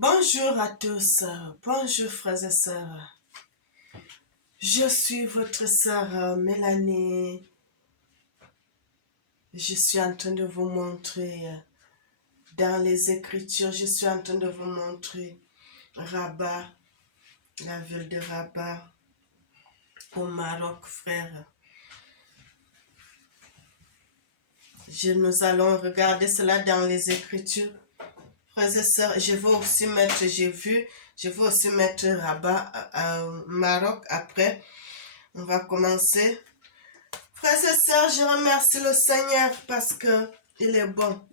Bonjour à tous, bonjour frères et sœurs. Je suis votre sœur Mélanie. Je suis en train de vous montrer dans les Écritures, je suis en train de vous montrer Rabat, la ville de Rabat au Maroc, frère. Nous allons regarder cela dans les Écritures. Frères et sœurs, je vais aussi mettre Rabat au Maroc après. On va commencer. Frères et sœurs, je remercie le Seigneur parce que il est bon.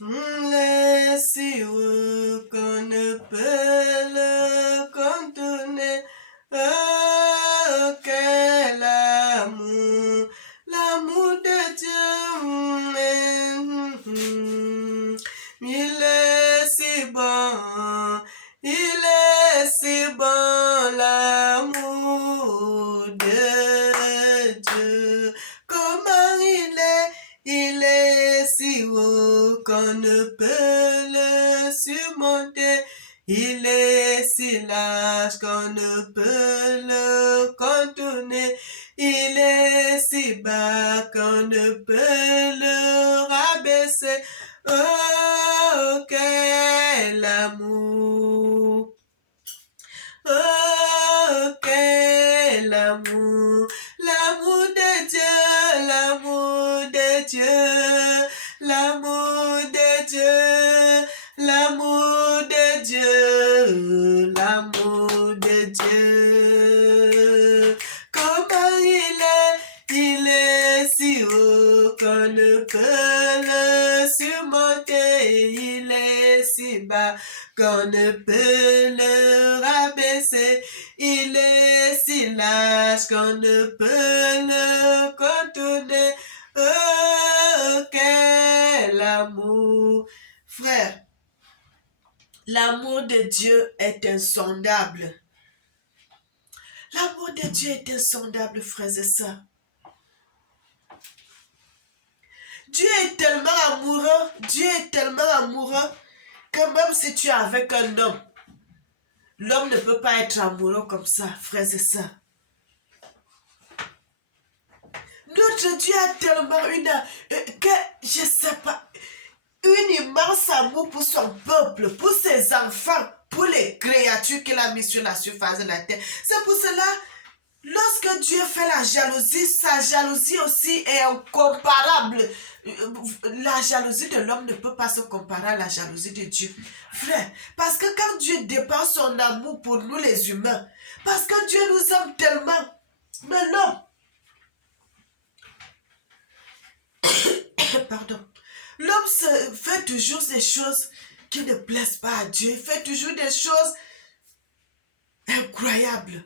Les si haut qu'on ne peut le contenir. Oh, quel amour, l'amour de Dieu. Il est si bon, il est si bon, l'amour de Dieu. Comment il est si haut qu'on ne peut le surmonter. Il est si large qu'on ne peut le contourner. Il est si bas qu'on ne peut le rabaisser. Oh, quel amour! Oh, quel amour! L'amour de Dieu, l'amour de Dieu, l'amour de Dieu, l'amour de Dieu, l'amour de Dieu. Comment il est si haut qu'on ne peut le surmonter, il est si bas qu'on ne peut le rabaisser, il est si large qu'on ne peut le contourner. Oh, quel amour! Frère, l'amour de Dieu est insondable. L'amour de Dieu est insondable, frères et sœurs. Dieu est tellement amoureux, que même si tu es avec un homme, l'homme ne peut pas être amoureux comme ça, frères et sœurs. Notre Dieu a tellement une immense amour pour son peuple, pour ses enfants, pour les créatures qu'il a mis sur la surface de la terre. C'est pour cela, lorsque Dieu fait la jalousie, sa jalousie aussi est incomparable. La jalousie de l'homme ne peut pas se comparer à la jalousie de Dieu. Frère, parce que quand Dieu dépense son amour pour nous les humains, parce que Dieu nous aime tellement, mais non. Pardon. L'homme fait toujours des choses qui ne plaisent pas à Dieu. Il fait toujours des choses incroyables.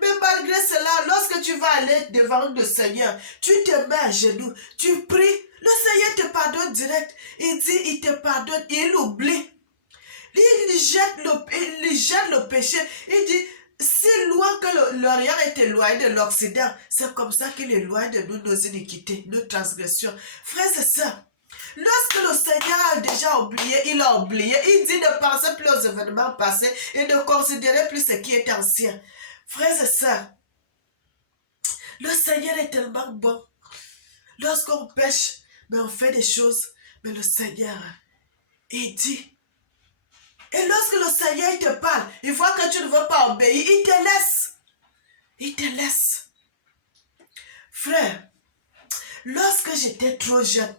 Mais malgré cela, lorsque tu vas aller devant le Seigneur, tu te mets à genoux, tu pries, le Seigneur te pardonne direct. Il dit, il te pardonne, il oublie. Il jette le péché. Il dit, si loin que l'Orient est éloigné de l'Occident, c'est comme ça qu'il est loin de nous, nos iniquités, nos transgressions. Frères et sœurs, lorsque le Seigneur a déjà oublié, il a oublié. Il dit ne pensez plus aux événements passés et ne considérez plus ce qui est ancien. Frères et sœurs, le Seigneur est tellement bon. Lorsqu'on pêche, mais on fait des choses, mais le Seigneur, il dit. Et lorsque le Seigneur il te parle, il voit que tu ne veux pas obéir, il te laisse. Il te laisse. Frère, lorsque j'étais trop jeune,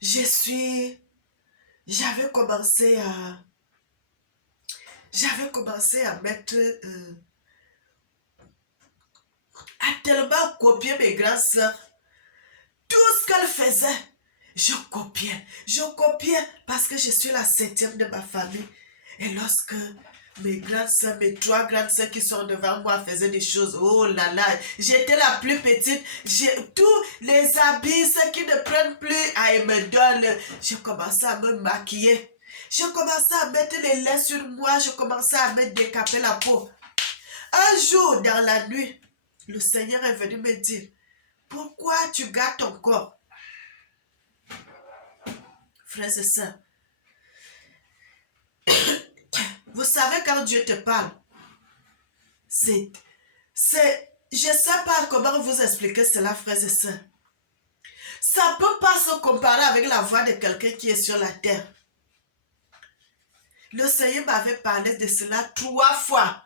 j'avais commencé à mettre, à tellement copier mes grandes sœurs. Tout ce qu'elles faisaient, je copiais. Je copiais parce que je suis la 7e de ma famille. Et lorsque mes grandes sœurs, mes 3 grandes sœurs qui sont devant moi faisaient des choses, oh là là, j'étais la plus petite. Tous les habits, ceux qui ne prennent plus, ils me donnent. Je commençais à me maquiller. Je commençais à mettre les laits sur moi. Je commençais à me décaper la peau. Un jour, dans la nuit, Le Seigneur est venu me dire, pourquoi tu gardes ton corps? Frères et sœurs, vous savez quand Dieu te parle, je ne sais pas comment vous expliquer cela, frères et sœurs. Ça ne peut pas se comparer avec la voix de quelqu'un qui est sur la terre. Le Seigneur m'avait parlé de cela 3 fois.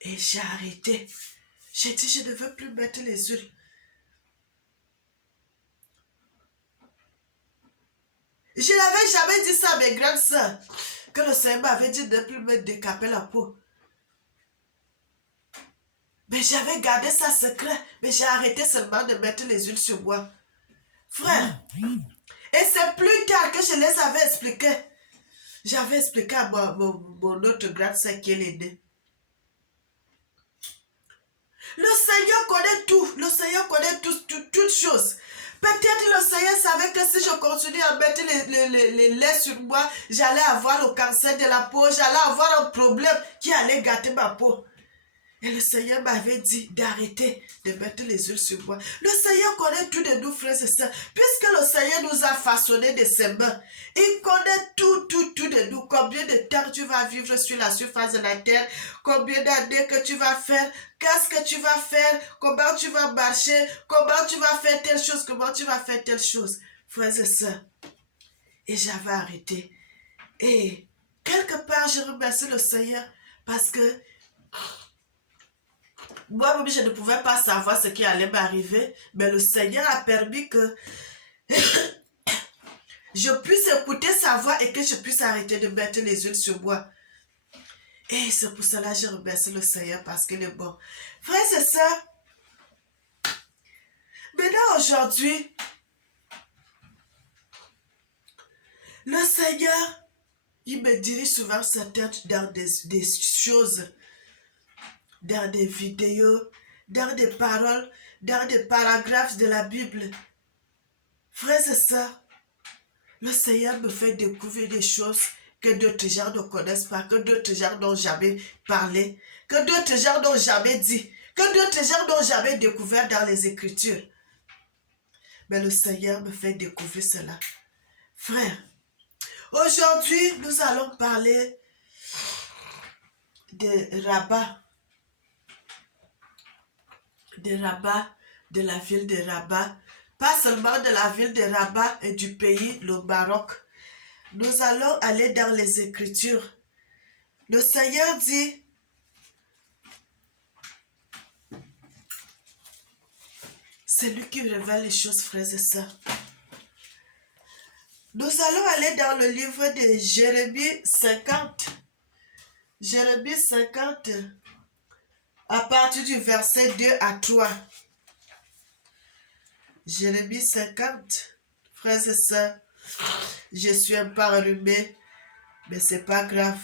Et j'ai arrêté. J'ai dit, je ne veux plus mettre les huiles. Je n'avais jamais dit ça à mes grandes sœurs. Que le Seigneur m'avait dit de ne plus me décaper la peau. Mais j'avais gardé ça secret. Mais j'ai arrêté seulement de mettre les huiles sur moi. Frère. Et c'est plus tard que je les avais expliqué. J'avais expliqué à mon autre grande sœur qui est l'aînée. Le Seigneur connaît tout. Le Seigneur connaît toutes choses. Peut-être le Seigneur savait que si je continuais à mettre les laits sur moi, j'allais avoir le cancer de la peau, j'allais avoir un problème qui allait gâter ma peau. Et le Seigneur m'avait dit d'arrêter de mettre les huiles sur moi. Le Seigneur connaît tout de nous, frères et sœurs. Puisque le Seigneur nous a façonnés de ses mains, il connaît tout de nous. Combien de temps tu vas vivre sur la surface de la terre, combien d'années que tu vas faire, qu'est-ce que tu vas faire, comment tu vas marcher, comment tu vas faire telle chose, comment tu vas faire telle chose. Frères et sœurs. Et j'avais arrêté. Et quelque part, je remercie le Seigneur parce que moi-même, je ne pouvais pas savoir ce qui allait m'arriver, mais le Seigneur a permis que je puisse écouter sa voix et que je puisse arrêter de mettre les huiles sur moi. Et c'est pour cela que je remercie le Seigneur parce qu'il est bon. Frères et sœurs, maintenant aujourd'hui, le Seigneur, il me dirige souvent sa tête dans des choses, dans des vidéos, dans des paroles, dans des paragraphes de la Bible. Frères et sœurs, le Seigneur me fait découvrir des choses que d'autres gens ne connaissent pas, que d'autres gens n'ont jamais parlé, que d'autres gens n'ont jamais dit, que d'autres gens n'ont jamais découvert dans les Écritures. Mais le Seigneur me fait découvrir cela. Frère, aujourd'hui, nous allons parler de Rabat. De la ville de Rabat, pas seulement de la ville de Rabat et du pays, le Maroc. Nous allons aller dans les Écritures. Le Seigneur dit, c'est lui qui révèle les choses, frères et sœurs. Nous allons aller dans le livre de Jérémie 50. Jérémie 50, à partir du verset 2 à 3. Jérémie 50, frères et sœurs, je suis un peu enrhumé, mais c'est pas grave.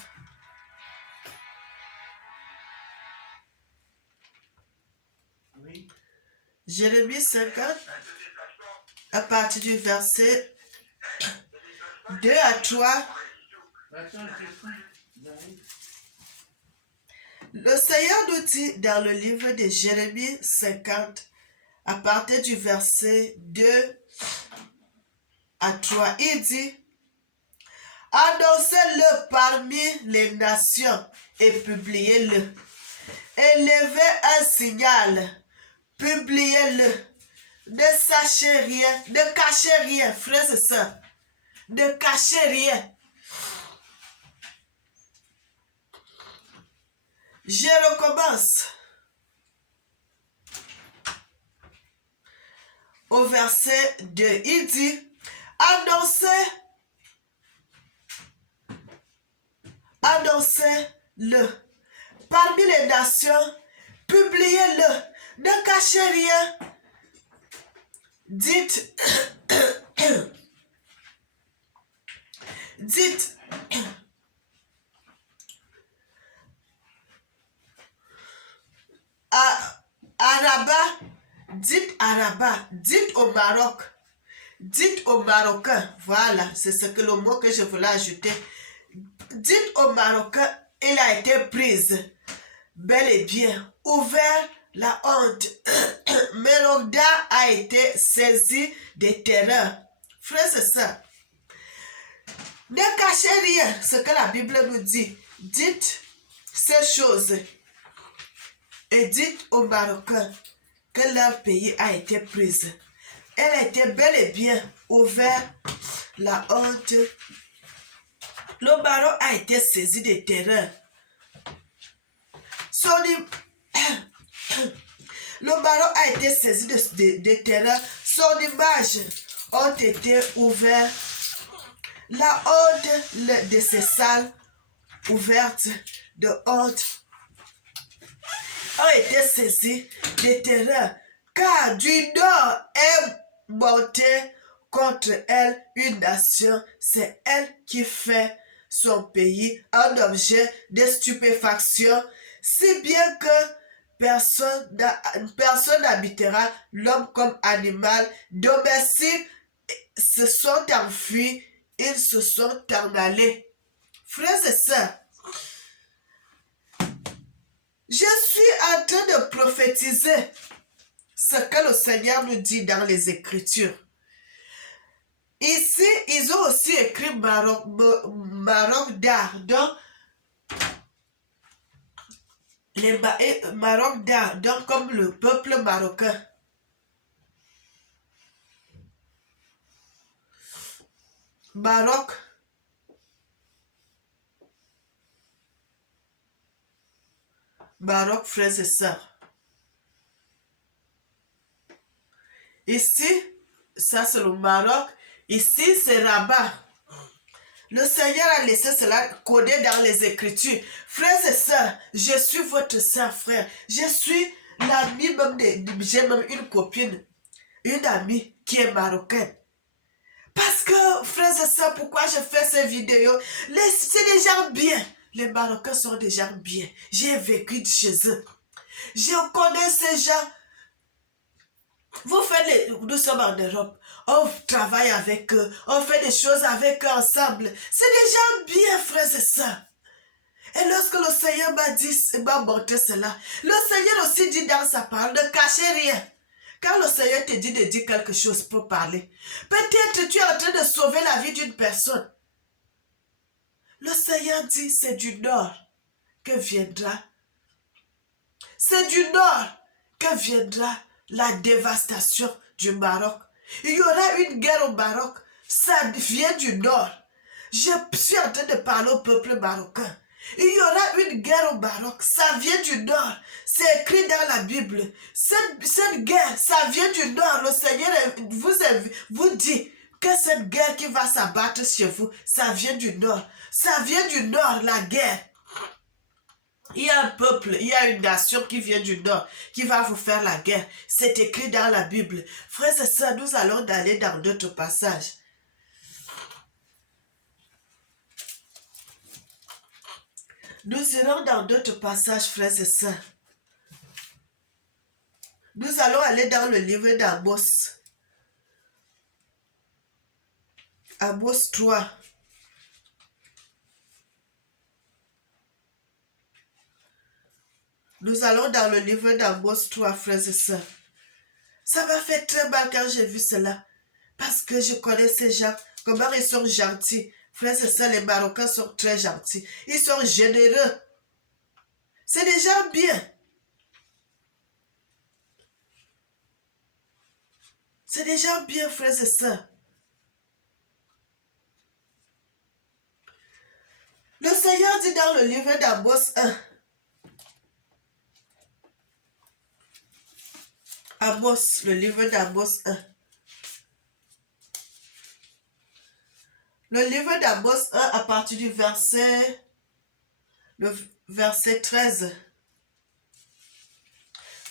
Jérémie 50, à partir du verset 2 à 3. Le Seigneur nous dit dans le livre de Jérémie 50, à partir du verset 2 à 3, il dit, annoncez-le parmi les nations et publiez-le. Élevez un signal, publiez-le. Ne sachez rien, ne cachez rien, frères et sœurs. Ne cachez rien. Je recommence. Au verset 2, il dit, annoncez-le. Parmi les nations, publiez-le. Ne cachez rien. Dites, à Rabat, dites au Maroc, dites aux Marocains, voilà, c'est ce que le mot que je voulais ajouter. Dites aux Marocains, il a été prise, bel et bien, ouvert la honte. Mélodie a été saisi de terreur. Frère, c'est ça. Ne cachez rien, ce que la Bible nous dit. Dites ces choses et dites aux Marocains que leur pays a été pris. Elle a été bel et bien ouverte, la honte. Le Maroc a été saisi de terreur. Le Maroc a été saisi de terreur. Son image ont été ouvertes. La honte de ces salles ouvertes de honte ont été saisies de terreur, car du nord est montée contre elle une nation. C'est elle qui fait son pays un objet de stupéfaction, si bien que personne n'habitera l'homme comme animal domestique. Se sont enfuis, ils se sont en allés. Frères et sœurs, je suis en train de prophétiser ce que le Seigneur nous dit dans les Écritures. Ici, ils ont aussi écrit Maroc d'art. Donc, les Maroc d'art, donc comme le peuple marocain. Maroc. Maroc, frères et sœurs. Ici, ça c'est le Maroc. Ici, c'est Rabat. Le Seigneur a laissé cela codé dans les Écritures. Frères et sœurs, je suis votre sœur, frère. Je suis l'amie même j'ai même une copine, une amie qui est marocaine. Parce que, frères et sœurs, pourquoi je fais ces vidéos? C'est des gens bien. Les Marocains sont des gens bien. J'ai vécu chez eux. Je connais ces gens. Nous sommes en Europe. On travaille avec eux. On fait des choses avec eux ensemble. C'est des gens bien, frères et sœurs. Et lorsque le Seigneur m'a montré cela, le Seigneur aussi dit dans sa parole, ne cachez rien. Quand le Seigneur te dit de dire quelque chose pour parler, peut-être tu es en train de sauver la vie d'une personne. Le Seigneur dit, c'est du nord que viendra. C'est du nord que viendra la dévastation du Maroc. Il y aura une guerre au Maroc. Ça vient du nord. Je suis en train de parler au peuple marocain. Il y aura une guerre au Maroc. Ça vient du nord. C'est écrit dans la Bible. Cette guerre, ça vient du nord. Le Seigneur vous dit que cette guerre qui va s'abattre chez vous, ça vient du nord. Ça vient du nord, la guerre. Il y a un peuple, il y a une nation qui vient du nord, qui va vous faire la guerre. C'est écrit dans la Bible. Frères et sœurs, nous allons aller dans d'autres passages. Nous irons dans d'autres passages, frères et sœurs. Nous allons aller dans le livre d'Amos. Amos 3. Nous allons dans le livre d'Amos 3, frères et sœurs. Ça m'a fait très mal quand j'ai vu cela. Parce que je connais ces gens, comment ils sont gentils. Frères et sœurs, les Marocains sont très gentils. Ils sont généreux. C'est des gens bien. C'est des gens bien, frères et sœurs. Le Seigneur dit dans le livre d'Amos 1. Amos, le livre d'Amos 1. Le livre d'Amos 1 à partir du verset 13.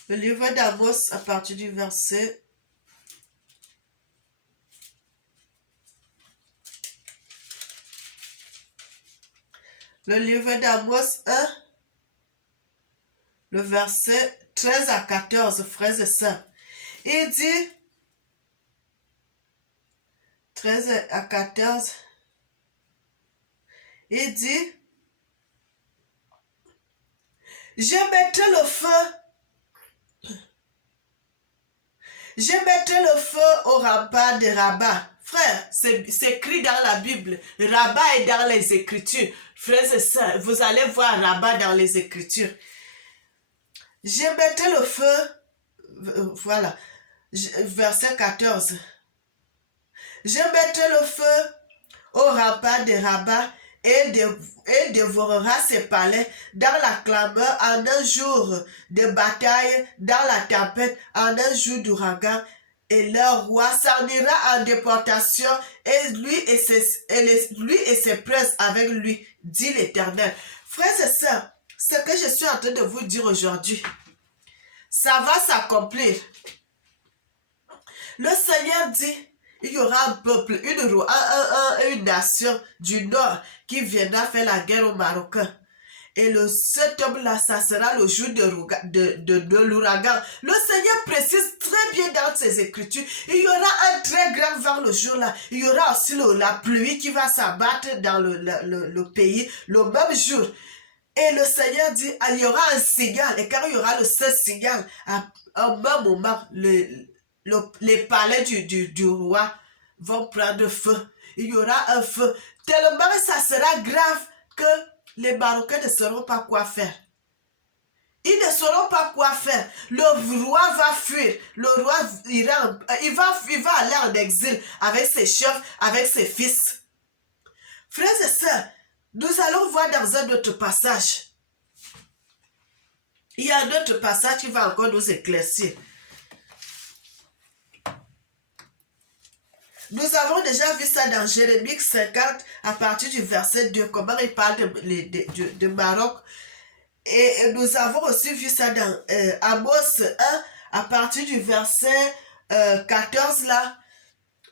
Le livre d'Amos à partir du verset 1, le verset 13 à 14, frères et sœurs. Il dit, 13 à 14, il dit, je mettrai le feu Je mettrai le feu au rempart de Rabat. Frère, c'est écrit dans la Bible. Rabat est dans les Écritures. Frères et sœurs, vous allez voir Rabat dans les Écritures. Je mettrai le feu, voilà, verset 14. Je mettrai le feu au rempart de Rabat et dévorera ses palais dans la clameur en un jour de bataille, dans la tempête, en un jour d'ouragan. Et leur roi s'en ira en déportation, et lui et ses princes avec lui, dit l'Éternel. Frères et sœurs, ce que je suis en train de vous dire aujourd'hui, ça va s'accomplir. Le Seigneur dit, il y aura un peuple, une nation du Nord qui viendra faire la guerre aux Marocains. Et cet homme-là, ça sera le jour de l'ouragan. Le Seigneur précise très bien dans ses Écritures, il y aura un très grand vent le jour-là. Il y aura aussi la pluie qui va s'abattre dans le pays le même jour. Et le Seigneur dit, il y aura un signal. Et quand il y aura le seul signal, à un même moment, les palais du roi vont prendre feu. Il y aura un feu. Tellement ça sera grave que les Marocains ne sauront pas quoi faire. Ils ne sauront pas quoi faire. Le roi va fuir. Le roi il va aller en exil avec ses chefs, avec ses fils. Frères et sœurs, nous allons voir dans un autre passage. Il y a un autre passage qui va encore nous éclaircir. Nous avons déjà vu ça dans Jérémie 50 à partir du verset 2, comment il parle de Maroc. Et nous avons aussi vu ça dans Amos 1 à partir du verset 14 là.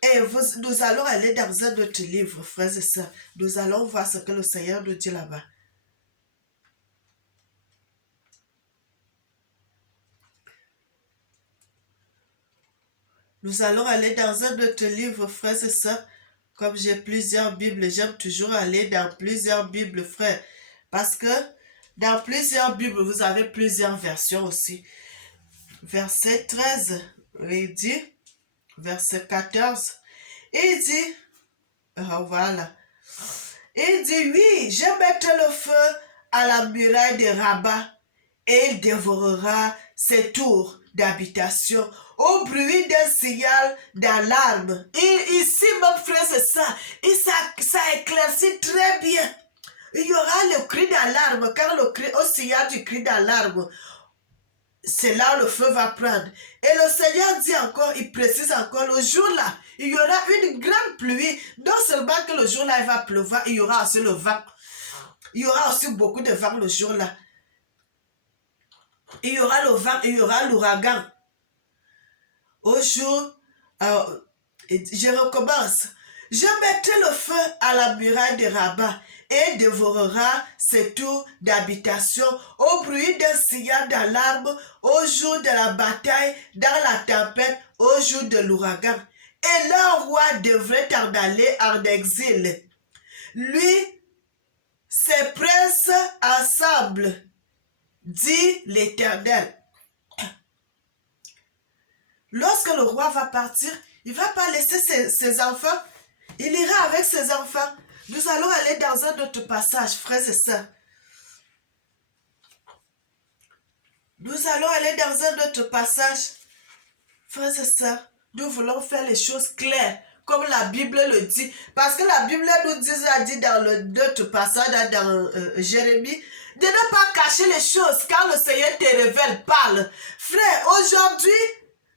Et nous allons aller dans un autre livre, frères et sœurs. Nous allons voir ce que le Seigneur nous dit là-bas. Nous allons aller dans un autre livre, frères et sœurs. Comme j'ai plusieurs Bibles, j'aime toujours aller dans plusieurs Bibles, frères. Parce que dans plusieurs Bibles, vous avez plusieurs versions aussi. Verset 13, il dit, verset 14, il dit, voilà. Il dit, oui, je mettrai le feu à la muraille de Rabat et il dévorera ses tours d'habitation au bruit d'un signal d'alarme. Et ici, mon frère, c'est ça. Et ça éclaircit très bien. Il y aura le cri d'alarme. Quand au signal du cri d'alarme, c'est là où le feu va prendre. Et le Seigneur dit encore, il précise encore, le jour-là, il y aura une grande pluie. Non seulement que le jour-là, il va pleuvoir, il y aura aussi le vent. Il y aura aussi beaucoup de vent le jour-là. Il y aura le vent, il y aura l'ouragan. Au jour, je recommence. Je mettrai le feu à la muraille de Rabat et dévorera ses tours d'habitation au bruit d'un signal d'alarme, au jour de la bataille, dans la tempête, au jour de l'ouragan. Et leur roi devrait en aller en exil. Lui, ses princes ensemble, dit l'Éternel. Lorsque le roi va partir, il ne va pas laisser ses enfants. Il ira avec ses enfants. Nous allons aller dans un autre passage, frères et sœurs. Nous allons aller dans un autre passage. Frères et sœurs, nous voulons faire les choses claires, comme la Bible le dit. Parce que la Bible nous dit dans l'autre passage, dans Jérémie, de ne pas cacher les choses quand le Seigneur te révèle, parle. Frère, aujourd'hui,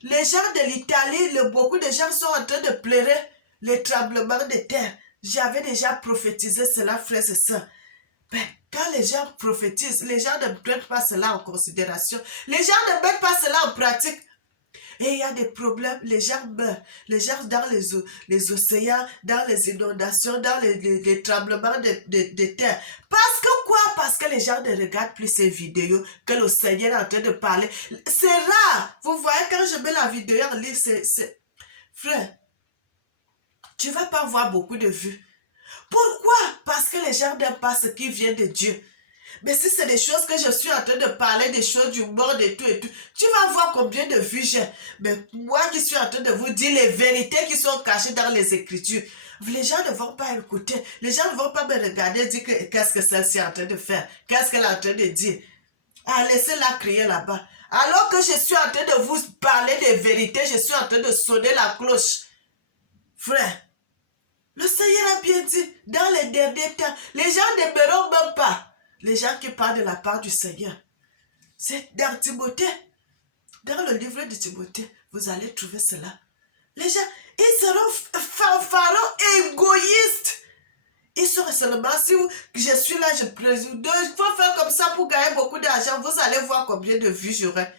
les gens de l'Italie, beaucoup de gens sont en train de pleurer les tremblements de terre. J'avais déjà prophétisé cela, frères et sœurs. Mais quand les gens prophétisent, les gens ne prennent pas cela en considération. Les gens ne mettent pas cela en pratique. Et il y a des problèmes, les gens meurent. Les gens dans les océans, dans les inondations, dans les tremblements de terre. Parce que quoi? Parce que les gens ne regardent plus ces vidéos que le Seigneur est en train de parler. C'est rare. Vous voyez, quand je mets la vidéo en ligne, frère, tu ne vas pas voir beaucoup de vues. Pourquoi? Parce que les gens n'aiment pas ce qui vient de Dieu. Mais si c'est des choses que je suis en train de parler, des choses du monde et tout, tu vas voir combien de vues j'ai. Mais moi qui suis en train de vous dire les vérités qui sont cachées dans les Écritures, les gens ne vont pas écouter. Les gens ne vont pas me regarder et dire qu'est-ce que celle-ci est en train de faire. Qu'est-ce qu'elle est en train de dire. Ah, laissez-la crier là-bas. Alors que je suis en train de vous parler des vérités, je suis en train de sonner la cloche. Frère, le Seigneur a bien dit, dans les derniers temps, les gens n'aimeront même pas les gens qui parlent de la part du Seigneur. C'est dans Timothée. Dans le livre de Timothée, vous allez trouver cela. Les gens, ils seront fanfarons, égoïstes. Ils seront seulement, si je suis là, je présume, il faut faire comme ça pour gagner beaucoup d'argent. Vous allez voir combien de vues j'aurai.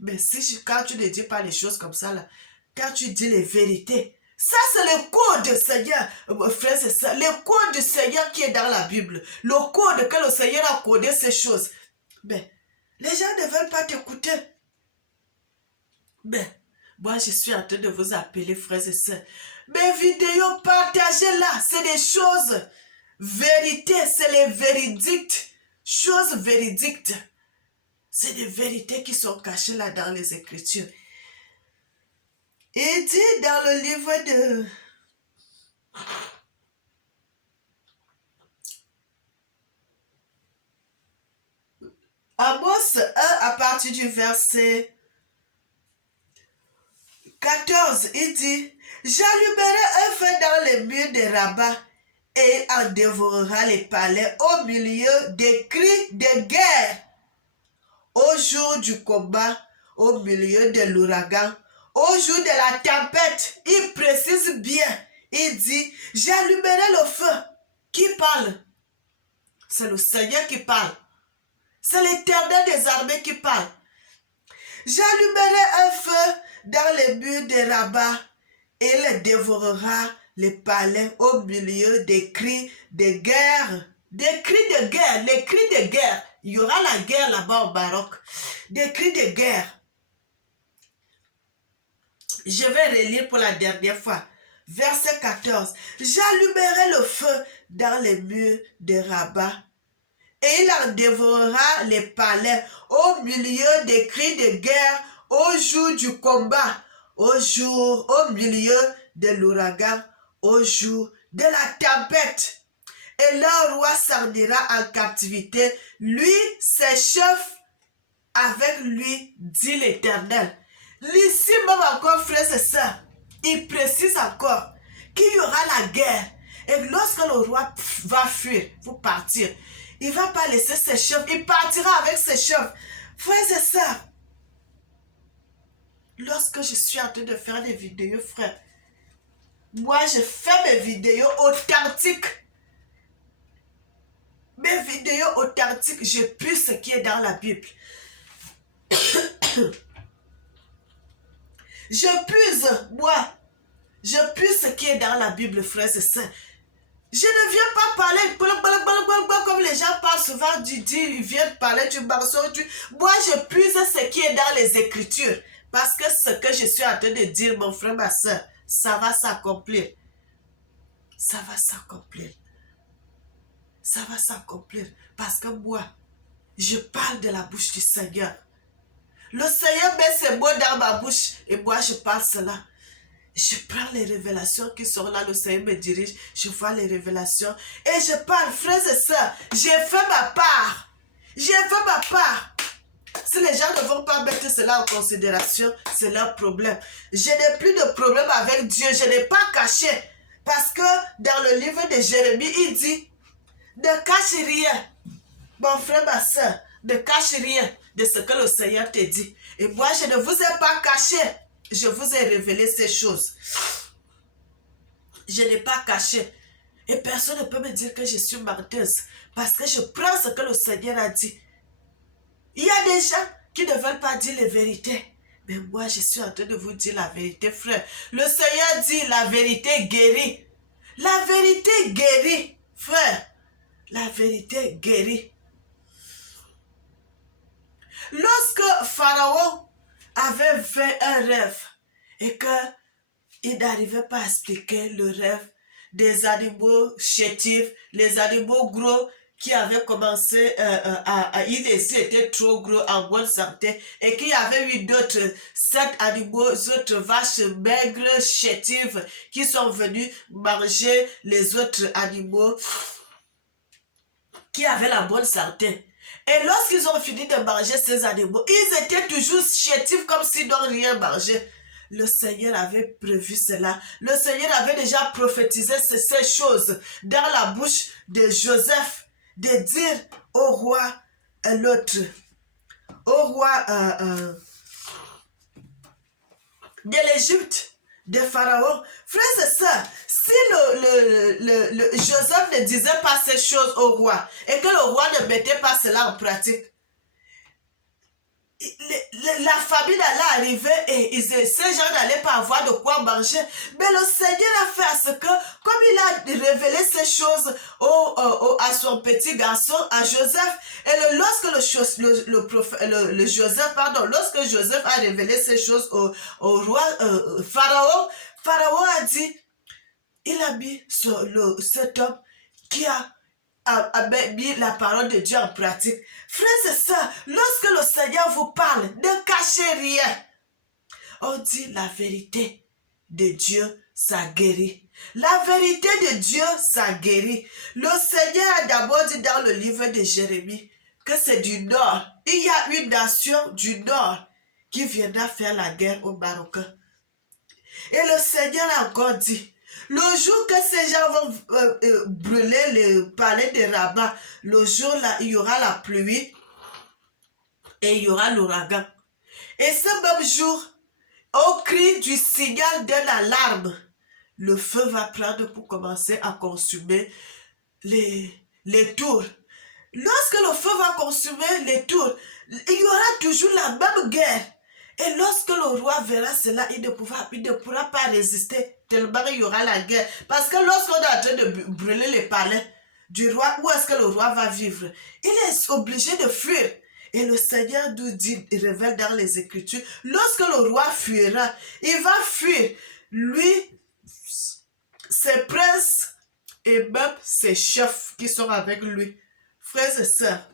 Mais si quand tu ne dis pas les choses comme ça, là, quand tu dis les vérités, ça c'est le code du Seigneur, frère, c'est ça, le code du Seigneur qui est dans la Bible, le code que le Seigneur a codé ces choses. Mais les gens ne veulent pas t'écouter. Mais moi je suis en train de vous appeler, frères et sœurs. Mes vidéos, partagez-la, c'est des choses vérités, c'est les véridiques, choses véridiques. C'est des vérités qui sont cachées là dans les Écritures. Il dit dans le livre de Amos 1 à partir du verset 14, il dit, j'allumerai un feu dans les murs de Rabat et en dévorera les palais au milieu des cris de guerre. Au jour du combat, au milieu de l'ouragan, au jour de la tempête, il précise bien, il dit, j'allumerai le feu. Qui parle? C'est le Seigneur qui parle. C'est l'Éternel des armées qui parle. J'allumerai un feu dans les murs de Rabat et il dévorera les palais au milieu des cris de guerre. Des cris de guerre, les cris de guerre. Il y aura la guerre là-bas au Maroc. Des cris de guerre. Je vais relire pour la dernière fois. Verset 14. J'allumerai le feu dans les murs de Rabat et il en dévorera les palais au milieu des cris de guerre au jour du combat, au milieu de l'ouragan, au jour de la tempête. Et leur roi s'en ira en captivité, lui, ses chefs, avec lui, dit l'Éternel. Ici même encore, frères et sœurs, il précise encore qu'il y aura la guerre. Et lorsque le roi va fuir, pour partir, il ne va pas laisser ses chefs, il partira avec ses chefs. Frères et sœurs, lorsque je suis en train de faire des vidéos, frère, moi je fais mes vidéos authentiques. Mes vidéos authentiques, je puise ce qui est dans la Bible. Je puise ce qui est dans la Bible, frères et sœurs. Je ne viens pas parler comme les gens parlent souvent, ils viennent parler du mensonge. Moi, je puise ce qui est dans les Écritures. Parce que ce que je suis en train de dire, mon frère, ma soeur, ça va s'accomplir. Ça va s'accomplir. Ça va s'accomplir. Parce que moi, je parle de la bouche du Seigneur. Le Seigneur met ses mots dans ma bouche et moi, je parle cela. Je prends les révélations qui sont là, le Seigneur me dirige, je vois les révélations et je parle, frères et sœurs, j'ai fait ma part. J'ai fait ma part. Si les gens ne vont pas mettre cela en considération, c'est leur problème. Je n'ai plus de problème avec Dieu, je n'ai pas caché. Parce que dans le livre de Jérémie, il dit, ne cache rien. Mon frère, ma soeur, ne cache rien de ce que le Seigneur te dit. Et moi, je ne vous ai pas caché. Je vous ai révélé ces choses. Je n'ai pas caché. Et personne ne peut me dire que je suis menteuse. Parce que je prends ce que le Seigneur a dit. Il y a des gens qui ne veulent pas dire les vérités. Mais moi, je suis en train de vous dire la vérité, frère. Le Seigneur dit la vérité guérit. La vérité guérit, frère. La vérité guérit. Lorsque Pharaon avait fait un rêve et qu'il n'arrivait pas à expliquer le rêve des animaux chétifs, les animaux gros qui avait commencé il était trop gros, en bonne santé, et qu'il y avait eu d'autres 7 animaux, autres vaches maigres, chétives, qui sont venus manger les autres animaux qui avaient la bonne santé. Et lorsqu'ils ont fini de manger ces animaux, ils étaient toujours chétifs comme s'ils n'ont rien mangé. Le Seigneur avait prévu cela. Le Seigneur avait déjà prophétisé ces choses dans la bouche de Joseph, de dire au roi l'autre, au roi de l'Égypte, de Pharaon. Frères et sœurs, si Joseph ne disait pas ces choses au roi et que le roi ne mettait pas cela en pratique, la famine allait arriver et ces gens n'allaient pas avoir de quoi manger. Mais le Seigneur a fait à ce que, comme il a révélé ces choses à son petit garçon, à Joseph, et lorsque lorsque Joseph a révélé ces choses au roi Pharaon, Pharaon a dit, il a mis cet homme qui a mis la parole de Dieu en pratique. Frères et sœurs, lorsque le Seigneur vous parle, ne cachez rien. On dit la vérité de Dieu, ça guérit. La vérité de Dieu, ça guérit. Le Seigneur a d'abord dit dans le livre de Jérémie que c'est du nord. Il y a une nation du nord qui viendra faire la guerre aux Marocains. Et le Seigneur a encore dit, le jour que ces gens vont brûler le palais de Rabat, le jour-là, il y aura la pluie et il y aura l'ouragan. Et ce même jour, au cri du signal d'une alarme, le feu va prendre pour commencer à consumer les tours. Lorsque le feu va consumer les tours, il y aura toujours la même guerre. Et lorsque le roi verra cela, il ne pourra pas résister, tellement il y aura la guerre. Parce que lorsqu'on est en train de brûler les palais du roi, où est-ce que le roi va vivre? Il est obligé de fuir. Et le Seigneur nous dit, il révèle dans les Écritures, lorsque le roi fuira, il va fuir, lui, ses princes et même ses chefs qui sont avec lui. Frères et sœurs,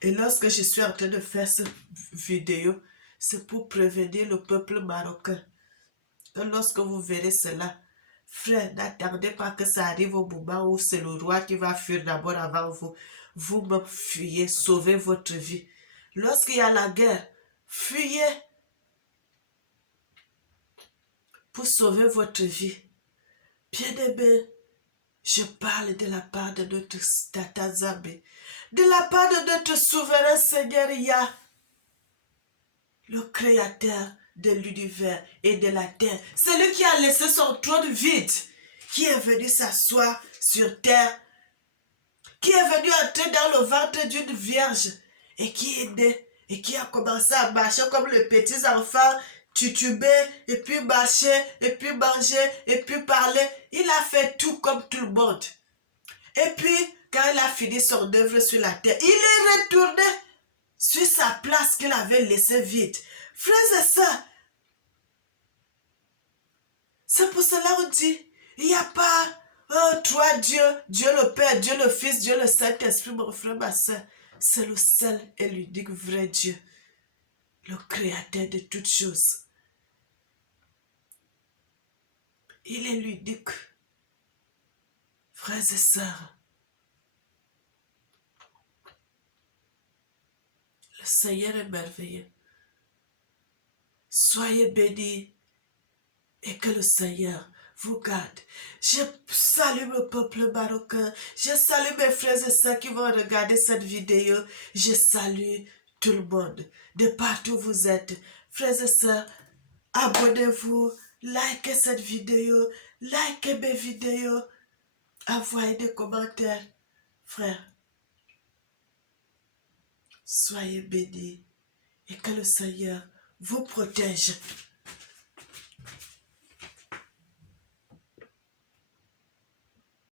et lorsque je suis en train de faire cette vidéo, c'est pour prévenir le peuple marocain. Et lorsque vous verrez cela, frère, n'attendez pas que ça arrive au moment où c'est le roi qui va fuir d'abord avant vous. Vous-même fuyez, sauvez votre vie. Lorsqu'il y a la guerre, fuyez pour sauver votre vie. Bien-aimé, je parle de la part de notre Tata Nzambe, de la part de notre souverain Seigneur Yah, le créateur de l'univers et de la terre. C'est lui qui a laissé son trône vide, qui est venu s'asseoir sur terre, qui est venu entrer dans le ventre d'une vierge et qui est né et qui a commencé à marcher comme les petits enfants, tituber et puis marcher et puis manger et puis parler. Il a fait tout comme tout le monde. Et puis, quand il a fini son œuvre sur la terre, il est retourné sur sa place qu'il avait laissée vide. Frères et sœurs, c'est pour cela qu'on dit, il n'y a pas trois dieux, Dieu le Père, Dieu le Fils, Dieu le Saint-Esprit, mon frère, ma sœur. C'est le seul et l'unique vrai Dieu, le créateur de toutes choses. Il est l'unique. Frères et sœurs, le Seigneur est merveilleux. Soyez bénis et que le Seigneur vous garde. Je salue le peuple marocain. Je salue mes frères et sœurs qui vont regarder cette vidéo. Je salue tout le monde, de partout où vous êtes. Frères et sœurs, abonnez-vous, likez cette vidéo, likez mes vidéos, envoyez des commentaires. Frères, soyez bénis et que le Seigneur vous protège.